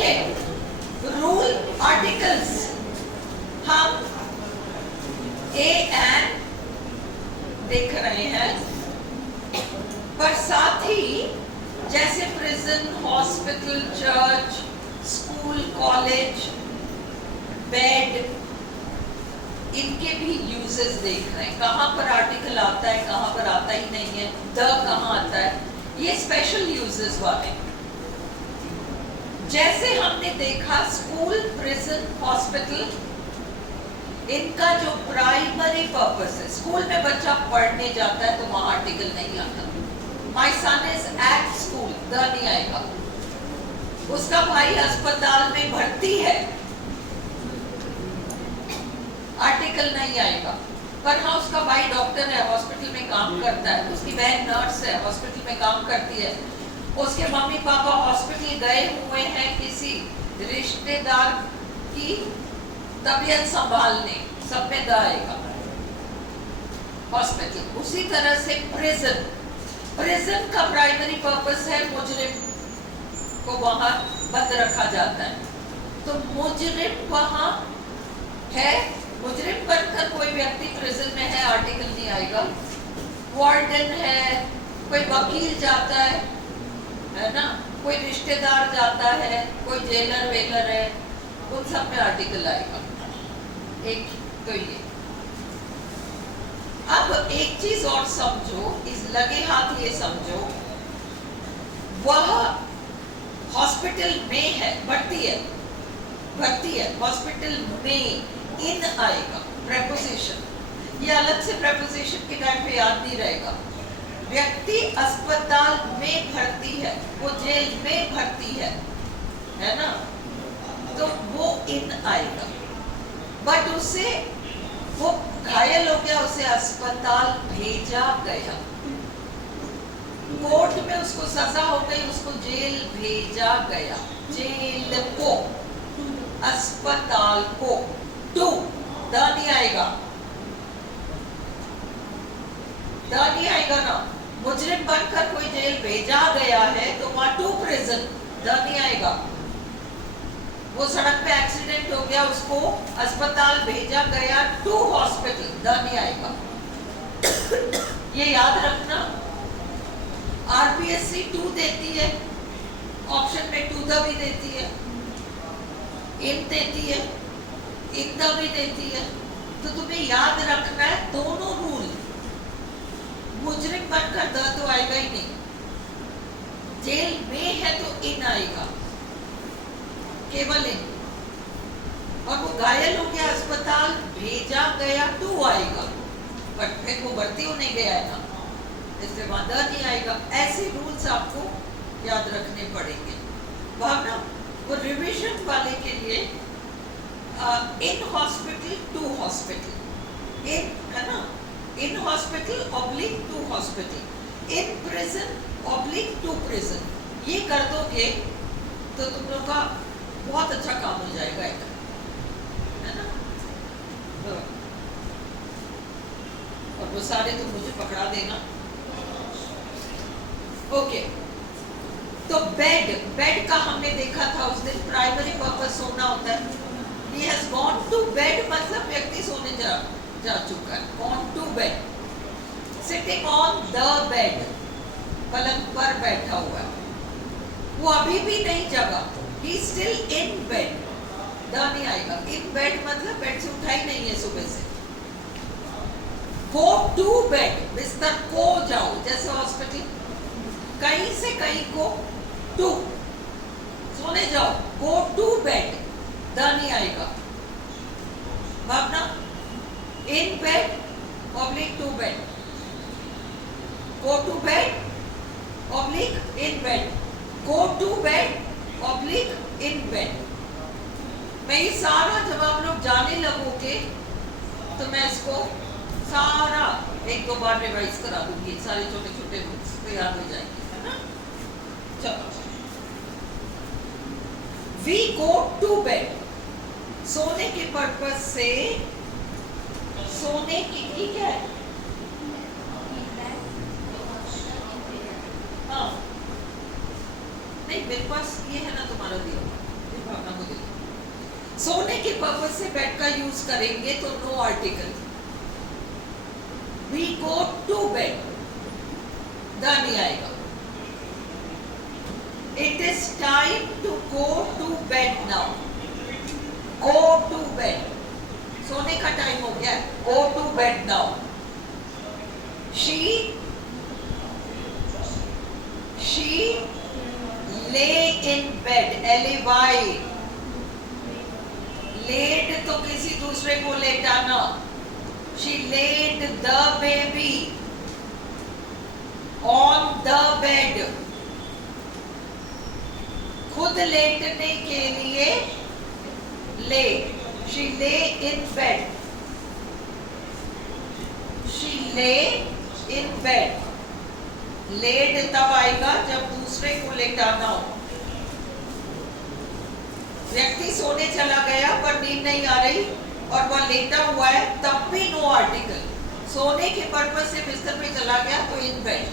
Okay, rule articles हम A N देख रहे हैं, पर साथ ही जैसे prison, hospital, church, school, college, bed, इनके भी यूजेस देख रहे हैं। कहाँ पर आर्टिकल आता है, कहाँ पर आता ही नहीं है, द कहाँ आता है, ये स्पेशल यूजेस वाले। जैसे हमने देखा स्कूल, प्रिजन, हॉस्पिटल, इनका जो प्राइमरी पर्पस है, स्कूल में बच्चा पढ़ने जाता है तो वहां आर्टिकल नहीं आता। My son is at school, the नहीं आएगा। उसका भाई अस्पताल में भर्ती है, आर्टिकल नहीं आएगा। पर हाँ, उसका भाई डॉक्टर है, हॉस्पिटल में काम करता है, उसकी बहन नर्स है, हॉस्पिटल में काम करती है, उसके मम्मी पापा हॉस्पिटल गए हुए हैं किसी रिश्तेदार की तबीयत संभालने, सब में द आएगा हॉस्पिटल। उसी तरह से प्रिजन, प्रिजन का प्राइमरी पर्पस है मुजरिम को वहां बंद रखा जाता है, तो मुजरिम वहां है, मुजरिम बनकर कोई व्यक्ति प्रिजन में है, आर्टिकल नहीं आएगा। वार्डन है, कोई वकील जाता है ना, कोई रिश्तेदार जाता है, कोई जेलर वेलर है, उन सब में आर्टिकल आएगा। एक तो ये। अब एक चीज और समझो, इस लगे हाथ ये समझो, वह हॉस्पिटल में है, भर्ती है हॉस्पिटल में, इन आएगा प्रेपोजिशन। ये अलग से प्रेपोजिशन के टाइम पे याद नहीं रहेगा। व्यक्ति अस्पताल में भर्ती है, वो जेल में भर्ती है ना, तो वो इन आएगा। बट उसे, वो घायल हो गया, उसे अस्पताल भेजा गया, कोर्ट में उसको सजा हो गई, उसको जेल भेजा गया, जेल को, अस्पताल को, टू, द नहीं आएगा, द नहीं आएगा ना। मुजरिम बनकर कोई जेल भेजा गया है तो वहां टू प्रिजन, द नहीं आएगा। वो सड़क पे एक्सीडेंट हो गया, उसको अस्पताल भेजा गया, टू हॉस्पिटल, द नहीं आएगा। ये याद रखना। आरपीएससी टू देती है, ऑप्शन में टू द भी देती है, इन देती है, इन द भी देती है, तो तुम्हें याद रखना है दोनों रूल। मुजरिम बनकर द तो आएगा ही नहीं, जेल में है तो इन आएगा, केवल इन। और वो घायल हो गया, अस्पताल भेजा गया, टू आएगा, बट फिर वो भर्ती होने गया है ना, इसलिए वहां द नहीं आएगा। ऐसे रूल्स आपको याद रखने पड़ेंगे। भावना, वो रिविजन वाले के लिए in hospital, to hospital, in है ना, in hospital oblique to hospital, in prison oblique to prison, ये कर दोगे तो तुम लोग का बहुत अच्छा काम हो जाएगा, है ना। और वो सारे तो मुझे पकड़ा देना। ओके, तो बेड, बेड का हमने देखा था उस दिन, प्राइमरी पर्पस सोना होता है। He has gone to bed मतलब व्यक्ति सोने जा चुका है, gone to bed, sitting on the bed, पलंग पर बैठा हुआ है, वो अभी भी नहीं जगा, he still in bed, the नहीं आएगा। in bed मतलब बेड से उठा ही नहीं है सुबह से। go to bed, बिस्तर को जाओ, जैसे हॉस्पिटल, कहीं से कहीं को to, सोने जाओ, go to bed, द नहीं आएगा। भावना, in bed oblique to bed, go to bed oblique in bed, go to bed oblique in bed. मैं ये सारा जब आप लोग जाने लगोगे तो मैं इसको सारा एक दो बार रिवाइज करा दूंगी, सारे छोटे छोटे बुक्स तो याद हो जाएंगे, है ना। चलो, वी गो टू बेड, सोने के पर्पस से, सोने की क्या है, हाँ नहीं, मेरे पास ये है ना तुम्हारा दिया, भावना को देखिए, सोने के पर्पज से बेड का यूज करेंगे तो no article, we go to bed, the नहीं आएगा। It is time to go to bed now, go to bed, सोने का टाइम हो गया, go to bed now. she lay in bed, L-A-Y, laid तो किसी दूसरे को लेटाना, she laid the baby on the bed, खुद लेटने के लिए ले, she lay in bed, she lay in bed, lay तब आएगा जब दूसरे को लेटाना हो। व्यक्ति सोने चला गया पर नींद नहीं आ रही और वह लेटा हुआ है, तब भी नो आर्टिकल, सोने के पर्पज से बिस्तर पे चला गया तो इन बेड,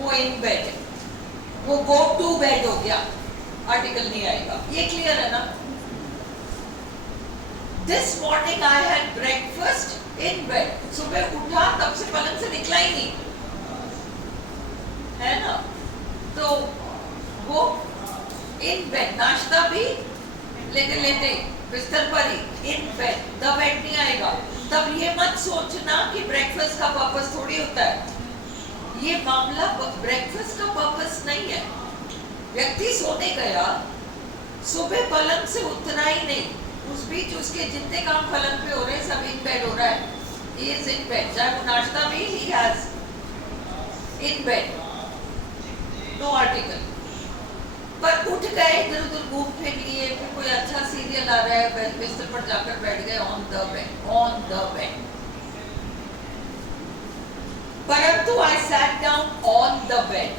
वो इन बेड, वो गो टू बेड हो गया, आर्टिकल नहीं आएगा। ये क्लियर है ना? This morning I had breakfast in bed, सुबह उठा तब से पलंग से निकला ही नहीं, है ना? तो वो इन बेड, नाश्ता भी लेटे लेटे बिस्तर पर ही, इन बेड, द बेड नहीं आएगा। तब ये मत सोचना कि ब्रेकफास्ट का पर्पस थोड़ी होता है, ये मामला ब्रेकफास्ट का पर्पस नहीं है। व्यक्ति सोने गया, सुबह पलंग से उतना ही नहीं, उस बीच उसके जितने काम पलंग पे हो रहे हैं सब इन बेड हो रहा है, he is in bed, चाहे वो नाश्ता भी he has in bed, no article. पर उठ गए, इधर उधर घूम फिर लिए, फिर कोई अच्छा सीरियल आ रहा है, बिस्तर पर जाकर बैठ गए on the bed, on the bed. परंतु I sat down on the bed,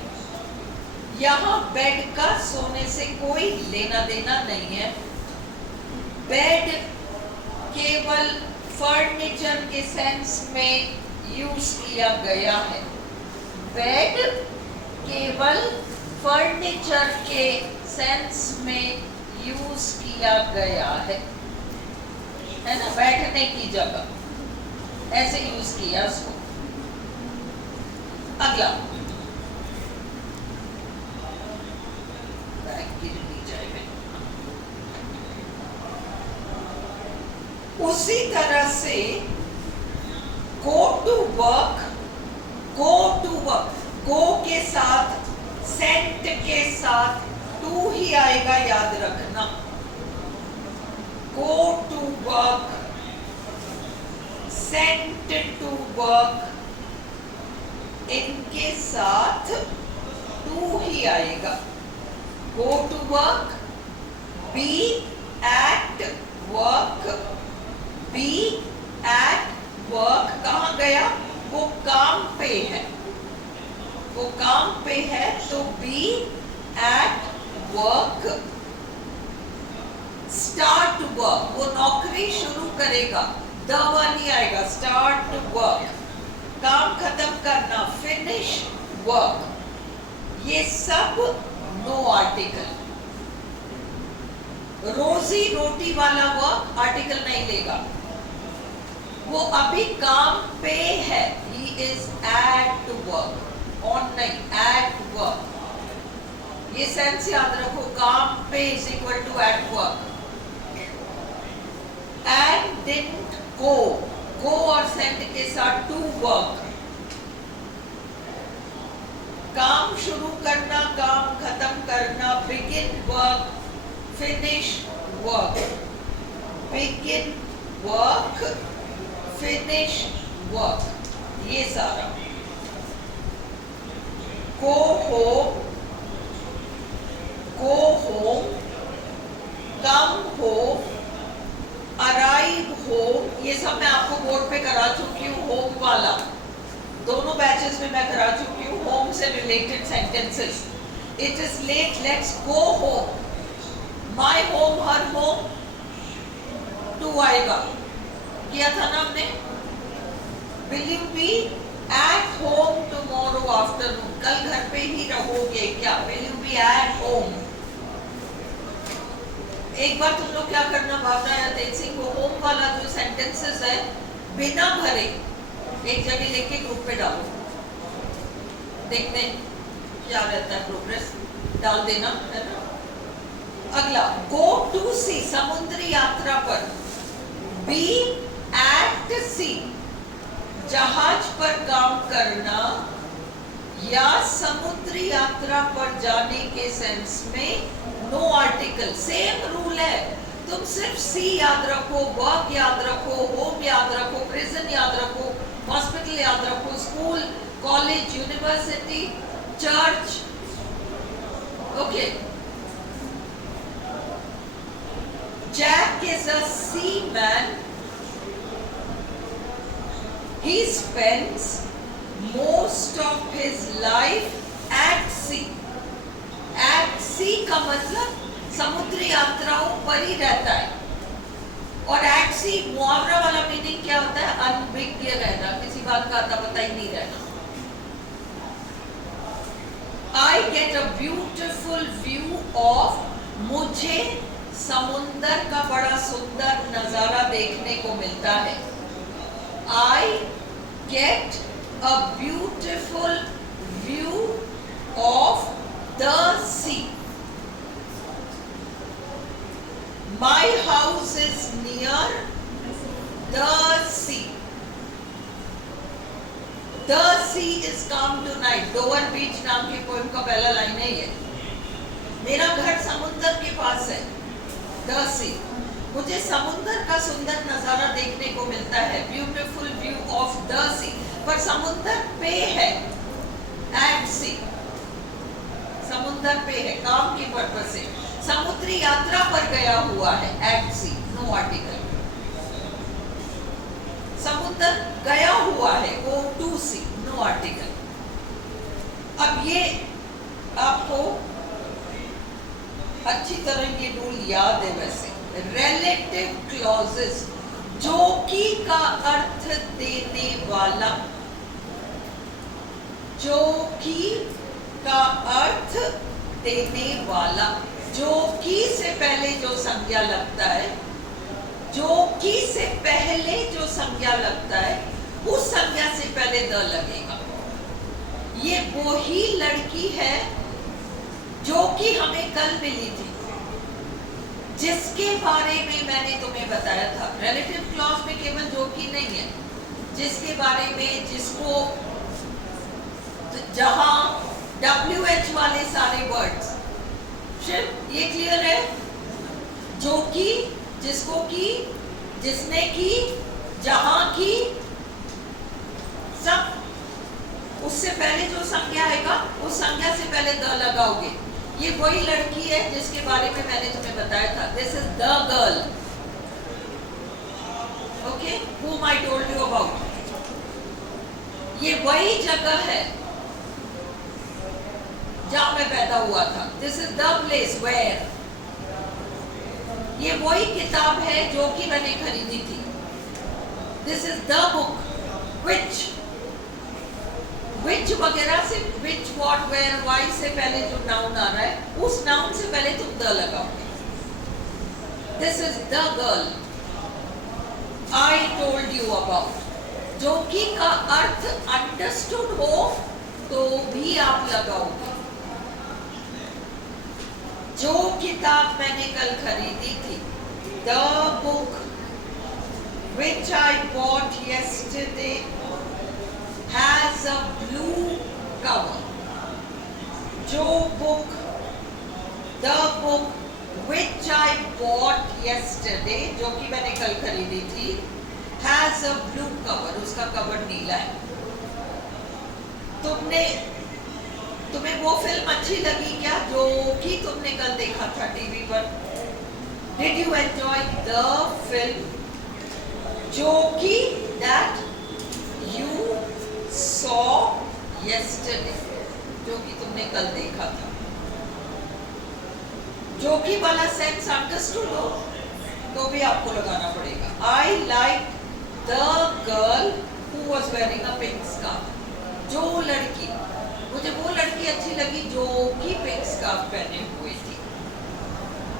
यहाँ बेड का सोने से कोई लेना देना नहीं है। बेड केवल फर्नीचर के सेंस में यूज किया गया है, बेड केवल फर्नीचर के सेंस में यूज किया गया है ना, बैठने की जगह ऐसे यूज किया उसको। अगला उसी तरह से go to work, go to work, go के साथ सेंट के साथ टू ही आएगा, याद रखना। Go to work, sent to work, इनके साथ टू ही आएगा। Go to work, be at work, be at work, कहाँ गया? वो काम पे है, वो काम पे है तो be at work. Start work, वो नौकरी शुरू करेगा, द नहीं आएगा, स्टार्ट वर्क, काम खत्म करना, फिनिश वर्क। ये सब नो आर्टिकल। रोजी रोटी वाला वर्क आर्टिकल नहीं लेगा, वो अभी काम पे है, he is at work, on नहीं, एट वर्क। ये सेंस याद रखो, काम पे is equal to at work. And didn't go, go और सेंट के साथ टू वर्क, काम शुरू करना, काम खत्म करना, begin work, finish work, begin work, finish work, ये सारा। go home, come home, arrive home, ये सब मैं आपको बोर्ड पे करा चुकी हूँ, होम वाला दोनों बैचेस में मैं करा चुकी हूँ, होम से related sentences. It is late, let's go home, my home, her home, to आएगा, किया था ना हमने। Will you be at home tomorrow afternoon, कल घर पे ही रहोगे क्या? Will you be at home. एक बार तुम लोग क्या करना, भावना या तेज सिंह, वो होम वाला जो सेंटेंसेस है बिना भरे एक जगह लेके ग्रुप पे डालो, देखते हैं क्या रहता है प्रोग्रेस, डाल देना, है ना। अगला, गो टू सी, समुद्री यात्रा पर, बी एट सी, जहाज पर काम करना, या समुद्री यात्रा पर जाने के सेंस में नो आर्टिकल, सेम रूल है। तुम सिर्फ सी याद रखो, वर्क याद रखो, होम याद रखो, प्रिजन याद रखो, हॉस्पिटल याद रखो, school, college, university, church, okay. Jack is a seaman. He spends most of his life at sea. At sea का मतलब समुद्री यात्राओं पर ही रहता है। और at sea मुहावरा वाला मीनिंग क्या होता है? अनभिज्ञ रहना, किसी बात का अता पता ही नहीं रहना। I get a beautiful view of, मुझे समुंदर का बड़ा सुंदर नजारा देखने को मिलता है। I get a beautiful view of the sea. My house is near the sea. The sea is calm tonight. Dover beach नाम की पोएम का पहला लाइन है ये। मेरा घर समुंदर के पास है। The sea. मुझे समुंदर का सुंदर नजारा देखने को मिलता है। Beautiful view of the sea. पर समुंदर पे है, at sea. समुंदर पे है, काम की पर्पस से। समुद्री यात्रा पर गया हुआ है, at sea. No article. समुंदर गया हुआ है, go to sea. No article. अब ये आपको अच्छी तरह ये रूल याद है वैसे। रिलेटिव क्लॉजेस, जो कि का अर्थ देने वाला, जो कि का अर्थ देने वाला, जो कि से पहले जो संज्ञा लगता है, जो कि से पहले जो संज्ञा लगता है, उस संज्ञा से पहले द लगेगा। ये वो ही लड़की है जो कि हमें कल मिली थी, जिसके बारे में मैंने तुम्हें बताया था। रिलेटिव क्लॉज में केवल जो कि नहीं है, जिसके बारे में, जिसको, जहां WH वाले सारे वर्ड्स, सिर्फ ये क्लियर है, जो कि, जिसको की, जिसने की, जहां की, सब उससे पहले जो संज्ञा आएगा उस संज्ञा से पहले द लगाओगे। ये वही लड़की है जिसके बारे में मैंने तुम्हें बताया था। This is the girl, okay, whom I told you about. ये वही जगह है जहां मैं पैदा हुआ था। This is the place where. ये वही किताब है जो कि मैंने खरीदी थी। This is the book which, which वगैरह से, विच, व्हाट, वेयर, व्हाई से पहले जो नाउन आ रहा है, उस नाउन से पहले तुम द लगाओगे। This is the girl I told you about. जो कि का अर्थ अंडरस्टूड हो तो भी आप लगाओगे। जो किताब मैंने कल खरीदी थी, the book which I bought yesterday has a blue cover. जो book, the book which I bought yesterday, जो कि मैंने कल खरीदी थी, has a blue cover. उसका कवर नीला है। तुम्हें वो फिल्म अच्छी लगी क्या जो कि तुमने कल देखा था टीवी पर? Did you enjoy the film? जो कि that you saw yesterday, जो कि तुमने कल देखा था। जो कि वाला सेंस अंडरस्टूड हो तो भी आपको लगाना पड़ेगा। I like the girl who was wearing a pink scarf. जो लड़की, मुझे वो लड़की अच्छी लगी जो कि पिंक स्कार्फ पहने हुए थी।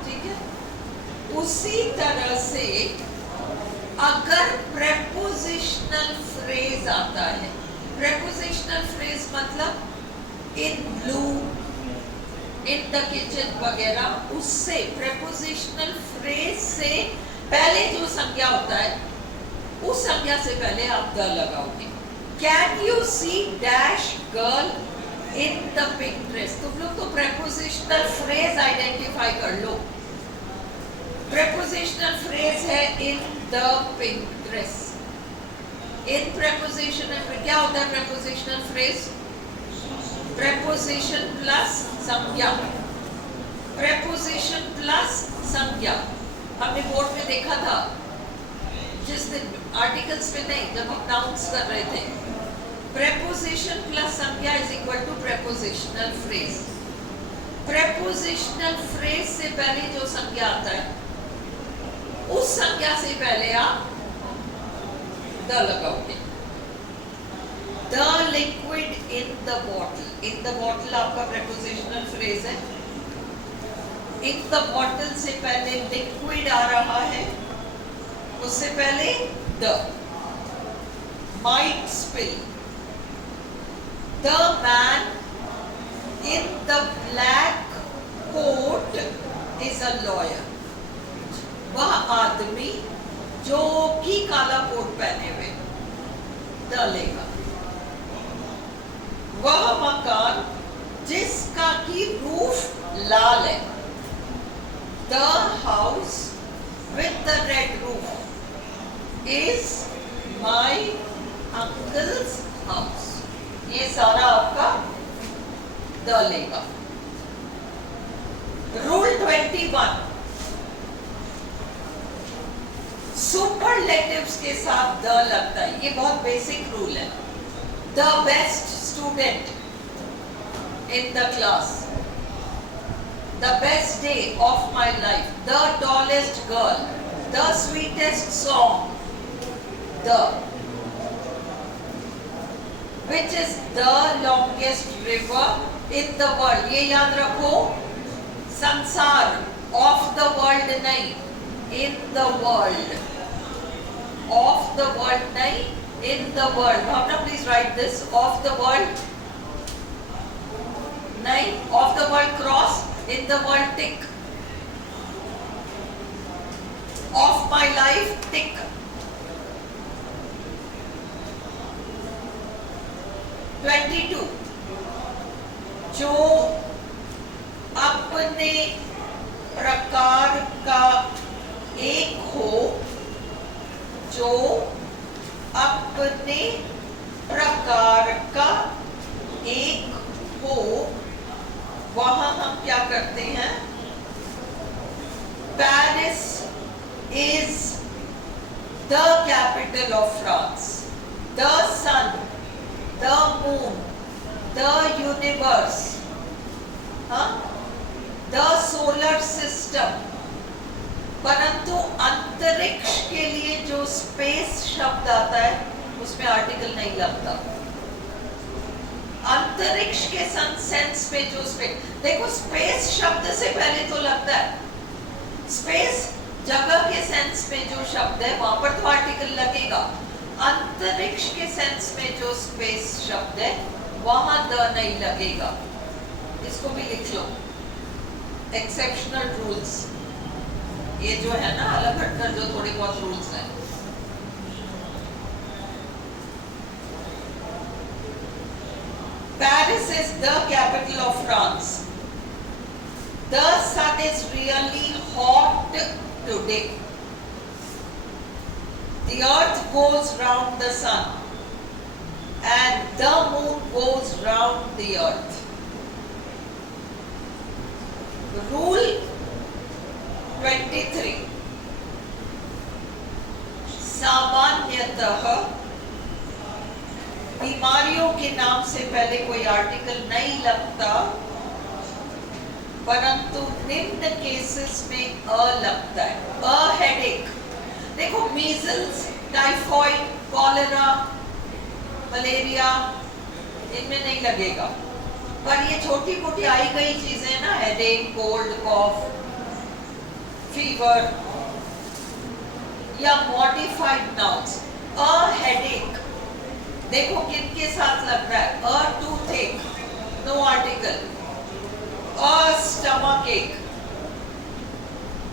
ठीक है, उसी तरह से अगर प्रेपोजिशनल फ्रेज आता है, प्रेपोजिशनल फ्रेज मतलब in blue, in the kitchen वगैरह, उससे प्रेपोजिशनल फ्रेज से पहले जो संज्ञा होता है उस संज्ञा से पहले आप द लगाओगे। Can you see dash girl in the pink dress? तुम लोग तो प्रेपोजिशनल फ्रेज आइडेंटिफाई कर लो। प्रेपोजिशनल फ्रेज है इन the pink dress. In preposition में क्या होता है? प्रेपोजिशनल फ्रेज प्रेपोजिशन प्लस संज्ञा, प्रेपोजिशन प्लस संज्ञा। हमने बोर्ड में देखा था जिस दिन, आर्टिकल्स में नहीं, जब हम नाउन्स कर रहे थे, प्रेपोजिशन प्लस संज्ञा is equal to prepositional phrase. Prepositional phrase से पहले जो संज्ञा आता है उस संज्ञा से पहले आप द लगाओगे। The liquid in the bottle, in the bottle आपका प्रेपोजिशनल फ्रेज है। इन द बॉटल से पहले लिक्विड आ रहा है, उससे पहले the. Might spill, the man in the black coat is a lawyer. वह आदमी जो कि काला कोट पहने हुए, द लेगा। वह मकान जिसका की रूफ लाल है, the house with the red roof is my uncles house. ये सारा आपका द लेगा। रूल 21, सुपरलेटिव्स के साथ द लगता है। ये बहुत बेसिक रूल है। The best student in the class, the best day of my life, the tallest girl, the sweetest song, the. Which is the longest river in the world? ये याद रखो, संसार, of the world नहीं, in the world, of the world नहीं, in the world. Bhavna, please write this. Of the world नहीं, of the world cross, in the world tick, of my life tick. 22, जो अपने प्रकार का एक हो, जो अपने प्रकार का एक हो, वहां हम क्या करते हैं? Paris is the capital of France. The sun, the moon, the universe, the solar system। परंतु अंतरिक्ष के लिए जो स्पेस शब्द आता है उसमें आर्टिकल नहीं लगता। अंतरिक्ष के सेंस में जो स्पेस, देखो स्पेस शब्द से पहले तो लगता है, स्पेस जगह के सेंस में जो शब्द है वहां पर तो आर्टिकल लगेगा। अंतरिक्ष के सेंस में जो स्पेस शब्द है वहां द नहीं लगेगा। इसको भी लिख लो, एक्सेप्शनल रूल्स। ये जो है ना अलग हटकर जो थोड़े बहुत रूल्स हैं। Paris is the capital of France. The sun is really hot today. The earth goes round the sun and the moon goes round the earth. Rule 23, सामान्यतः बीमारियों के नाम से पहले कोई आर्टिकल नहीं लगता, परंतु निम्न केसेस में अ लगता है। अ हेडेक, देखो मीजल्स, टाइफॉइड, कॉलेरा, मलेरिया, इनमें नहीं लगेगा। पर ये छोटी मोटी आई गई चीजें ना, हेडेक, कोल्ड, कॉफ, fever, या modified nouns. A headache, देखो किनके साथ लग रहा है, a toothache, no article. A stomach ache,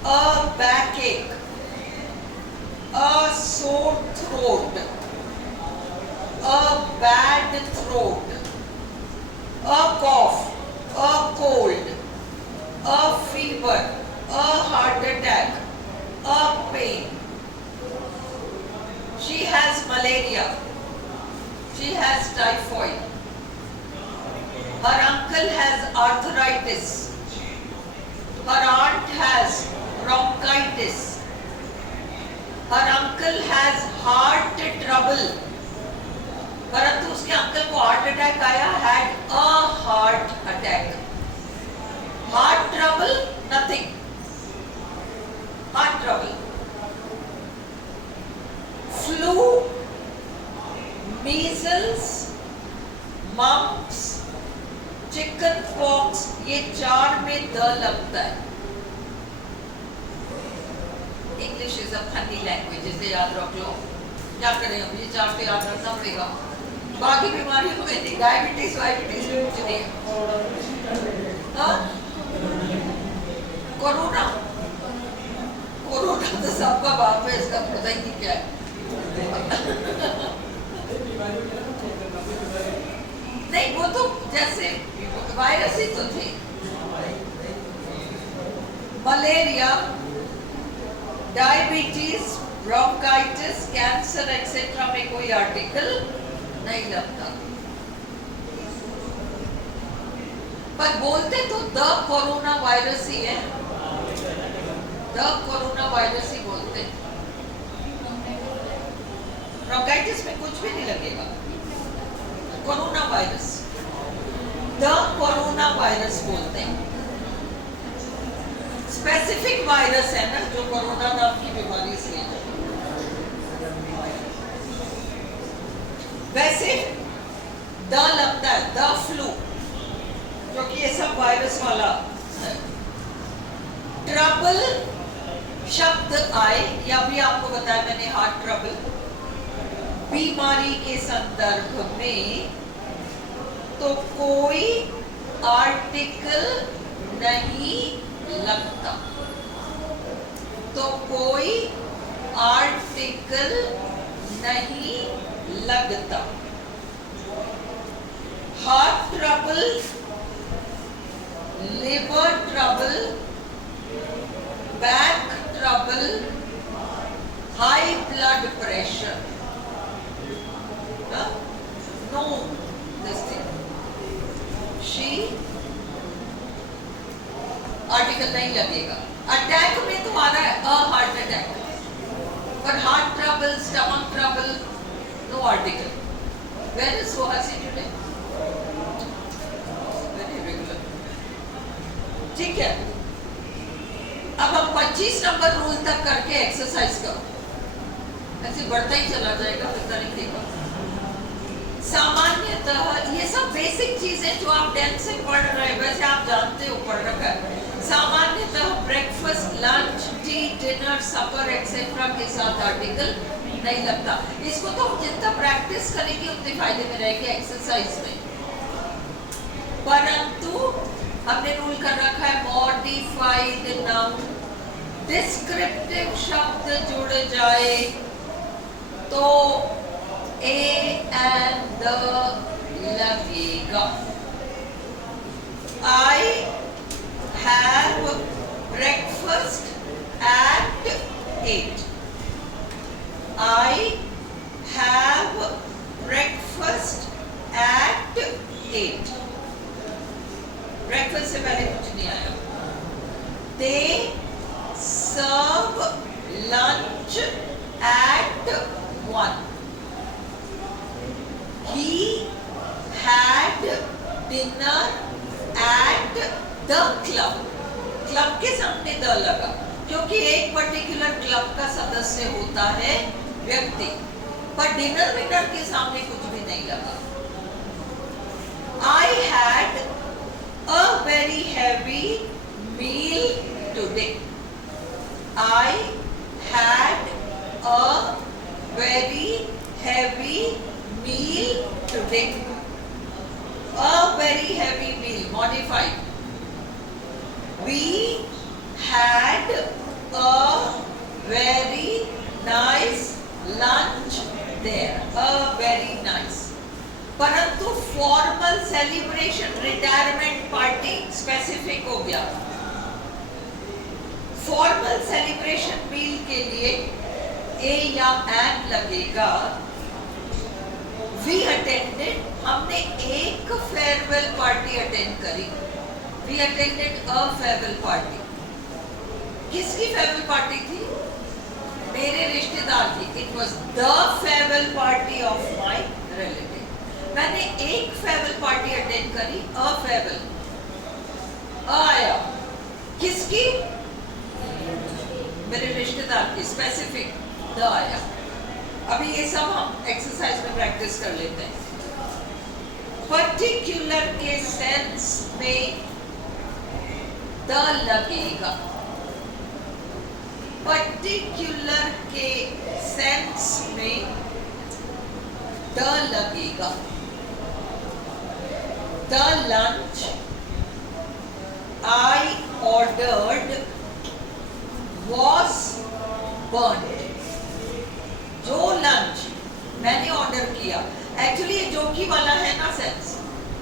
a backache, a sore throat, a bad throat, a cough, a cold, a fever, a heart attack, a pain. She has malaria, she has typhoid, her uncle has arthritis, her aunt has bronchitis, her uncle has heart trouble, परंतु उसके uncle को heart attack आया, had a heart attack. Heart trouble, nothing. Heart trouble. Flu, measles, mumps, chicken pox, ये चार में the लगता है. English is a funny language, इसे याद रख लो. क्या करें हम, ये चार तो याद रखना पड़ेगा. बाकी बीमारियों में नहीं, डायबिटीज वाइबिटीज में कुछ नहीं है. हाँ? कोरोना, कोरोना तो सबका बाप है, इसका पता ही नहीं क्या है. नहीं, वो तो जैसे वायरस ही तो थे. Malaria, diabetes, bronchitis, cancer etcetera में कोई आर्टिकल नहीं लगता. पर बोलते तो द कोरोना वायरस ही है, द कोरोना वायरस ही बोलते हैं. ब्रोंकाइटिस में कुछ भी नहीं लगेगा. Corona virus, the corona virus बोलते हैं. स्पेसिफिक वायरस है ना, जो कोरोना नाम की बीमारी से. वैसे द लगता है, द फ्लू, क्योंकि ये सब वायरस वाला है. ट्रबल शब्द आए, या भी आपको बताया मैंने, हार्ट ट्रबल, बीमारी के संदर्भ में तो कोई आर्टिकल नहीं लगता, तो कोई आर्टिकल नहीं लगता. Heart trouble, liver trouble, back trouble, high blood pressure, no this thing. She article नहीं लगेगा. अटैक में तो आ रहा है अ हार्ट अटैक, पर heart trouble, stomach trouble, no article. Where is Suhasi today? Very regular. ठीक है, अब हम 25 नंबर रूल तक करके एक्सरसाइज करो. ऐसे बढ़ता ही चला जाएगा, पता नहीं देगा. सामान्यतः ये सब बेसिक चीजें जो आप 10th से पढ़ रहे हैं, वैसे आप जानते हो, पढ़ रखा है. सामान्यतः ब्रेकफास्ट, लंच, टी, डिनर, सपर एक्सेट्रा के साथ आर्टिकल नहीं लगता. इसको तो जितना प्रैक्टिस करेंगे उतने फायदे में रहेंगे एक्सरसाइज में. परंतु हमने रूल कर रखा है, मॉडिफाइड नाउन, डिस्क्रिप्टिव शब्द जुड़ जाए तो ए एंड द लगेगा. I have breakfast at 8. I have breakfast at 8. Breakfast से पहले कुछ नहीं आया. They serve lunch at 1. He had dinner at the club. Club के सामने द लगा, क्योंकि एक पर्टिकुलर क्लब का सदस्य होता है व्यक्ति, पर डिनर विनर के सामने कुछ भी नहीं लगा. I had a very heavy meal today. We had a very nice lunch there. A very nice. परंतु formal celebration, retirement party specific हो गया. फॉर्मल सेलिब्रेशन मील के लिए ए या एन लगेगा. वी अटेंडेड, हमने एक फेयरवेल पार्टी अटेंड करी. We attended a farewell party. किसकी फेयरवेल पार्टी थी? मेरे रिश्तेदार की. It was the farewell party of my relative. मैंने एक फेयरवेल पार्टी अटेंड करी. अ फेयरवेल आया. किसकी? मेरे रिश्तेदार की. स्पेसिफिक द आया. अभी ये सब हम एक्सरसाइज में प्रैक्टिस कर लेते हैं. पर्टिकुलर के सेंस में द लगेगा. पर्टिकुलर के सेंस में द लगेगा. The lunch I ordered was burnt. जो लंच मैंने ऑर्डर किया, एक्चुअली ये जो की वाला है ना सेंस,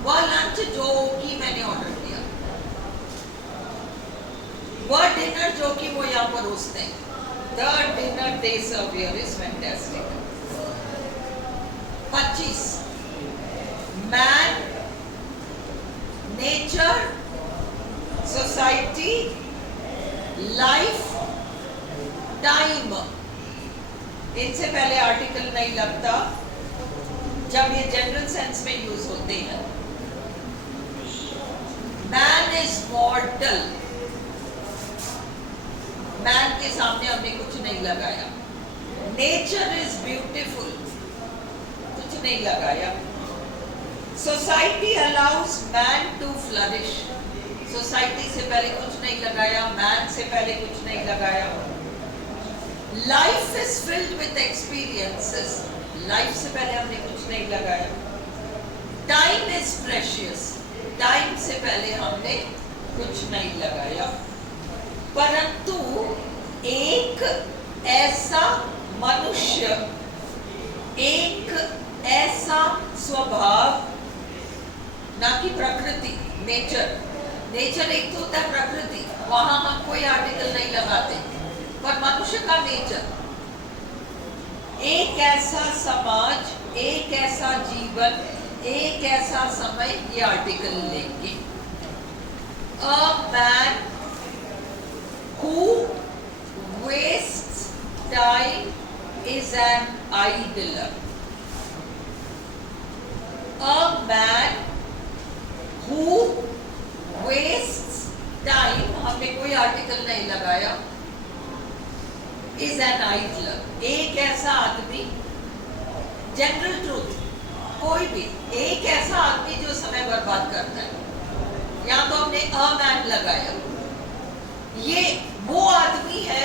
वह लंच जो की मैंने ऑर्डर किया. वह डिनर जो कि वो यहाँ पर रोस्ते हैं. The dinner they serve here is fantastic. 25. Man, nature, society, life, time. इनसे पहले आर्टिकल नहीं लगता जब ये जनरल सेंस में यूज होते हैं. Man is मॉर्टल. मैन के सामने हमने कुछ नहीं लगाया. नेचर इज ब्यूटीफुल, कुछ नहीं लगाया. Society allows man to flourish. Society से पहले कुछ नहीं लगाया. मैन से पहले कुछ नहीं लगाया. Life is filled with experiences. Life से पहले हमने कुछ नहीं लगाया. Time is precious. टाइम से पहले हमने कुछ नहीं लगाया. परंतु एक ऐसा मनुष्य, एक ऐसा स्वभाव, ना कि प्रकृति, नेचर. नेचर एक तो होता है प्रकृति, वहां हम कोई आर्टिकल नहीं लगाते. पर मनुष्य का नेचर, एक ऐसा समाज, एक ऐसा जीवन, एक ऐसा समय, ये आर्टिकल लेंगे. A man who wastes time is an idler. A man who wastes time, हमने कोई आर्टिकल नहीं लगाया, is an idler. एक ऐसा आदमी, जनरल ट्रूथ, कोई भी एक ऐसा आदमी जो समय बर्बाद करता है. यहाँ तो हमने अ मैन लगाया. ये वो आदमी है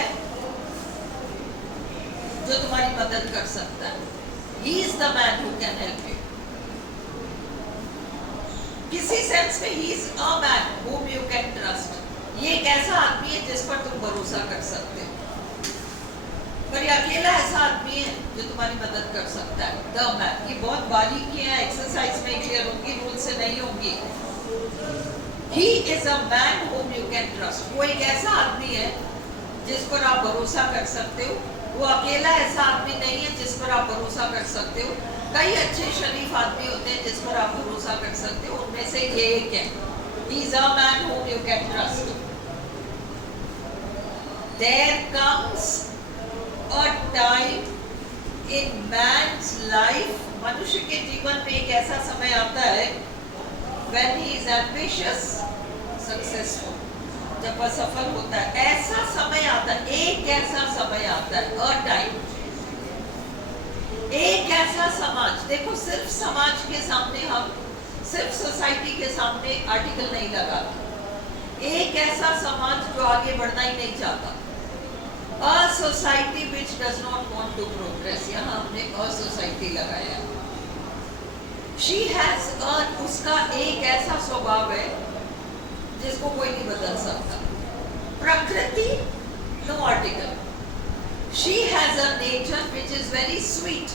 जो तुम्हारी मदद कर सकता है. He is the man who can help you. किसी सेंस में he is a man whom you can trust. ये एक ऐसा आदमी है जिस पर तुम भरोसा कर सकते हो. पर ये अकेला ऐसा आदमी है जो तुम्हारी मदद कर सकता है. The man. ये बहुत बारीकियां एक्सरसाइज में क्लियर होंगी, रूल से नहीं होंगी. He is a man whom you can trust. वो एक ऐसा आदमी है जिस पर आप भरोसा कर सकते हो. वो अकेला ऐसा आदमी नहीं है जिस पर आप भरोसा कर सकते हो. कई अच्छे शरीफ आदमी होते हैं जिस पर आप भरोसा कर सकते हो. उनमें से ये एक है. He is a man whom you can trust. There comes a time in man's life. मनुष्य के जीवन में एक ऐसा समय आता है when he is ambitious, successful. जब वह सफल होता है, ऐसा समय आता है. एक ऐसा समय आता है, a time. एक ऐसा समाज. देखो, सिर्फ समाज के सामने हम, सिर्फ सोसाइटी के सामने आर्टिकल नहीं लगाते. एक ऐसा समाज जो आगे बढ़ना ही नहीं चाहता. A society which does not want to progress. यहाँ हमने a society लगाया. She has a, उसका एक ऐसा स्वभाव है जिसको कोई नहीं बदल सकता. is very sweet.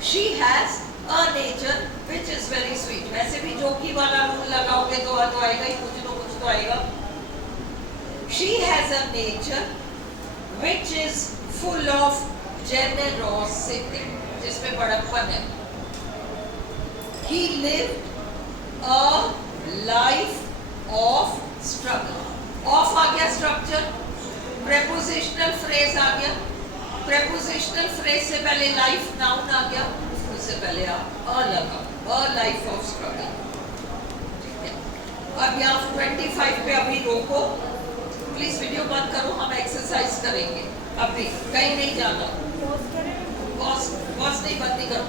She has a nature which is very sweet. वैसे भी जोकी वाला रूल लगाओगे तो आएगा ही, कुछ तो आएगा. She has a nature which is full of generosity, जिसमें बड़प्पन है. He lived a life of struggle. Of आ गया structure, prepositional phrase आ गया. prepositional phrase से पहले life noun आ गया, उससे पहले आप a लगा, a life of struggle. ठीक है. अब यहाँ 25 पे अभी रोको, प्लीज वीडियो बंद करो, हम एक्सरसाइज करेंगे. अभी कहीं नहीं जाना. पॉज नहीं, बंद नहीं करो.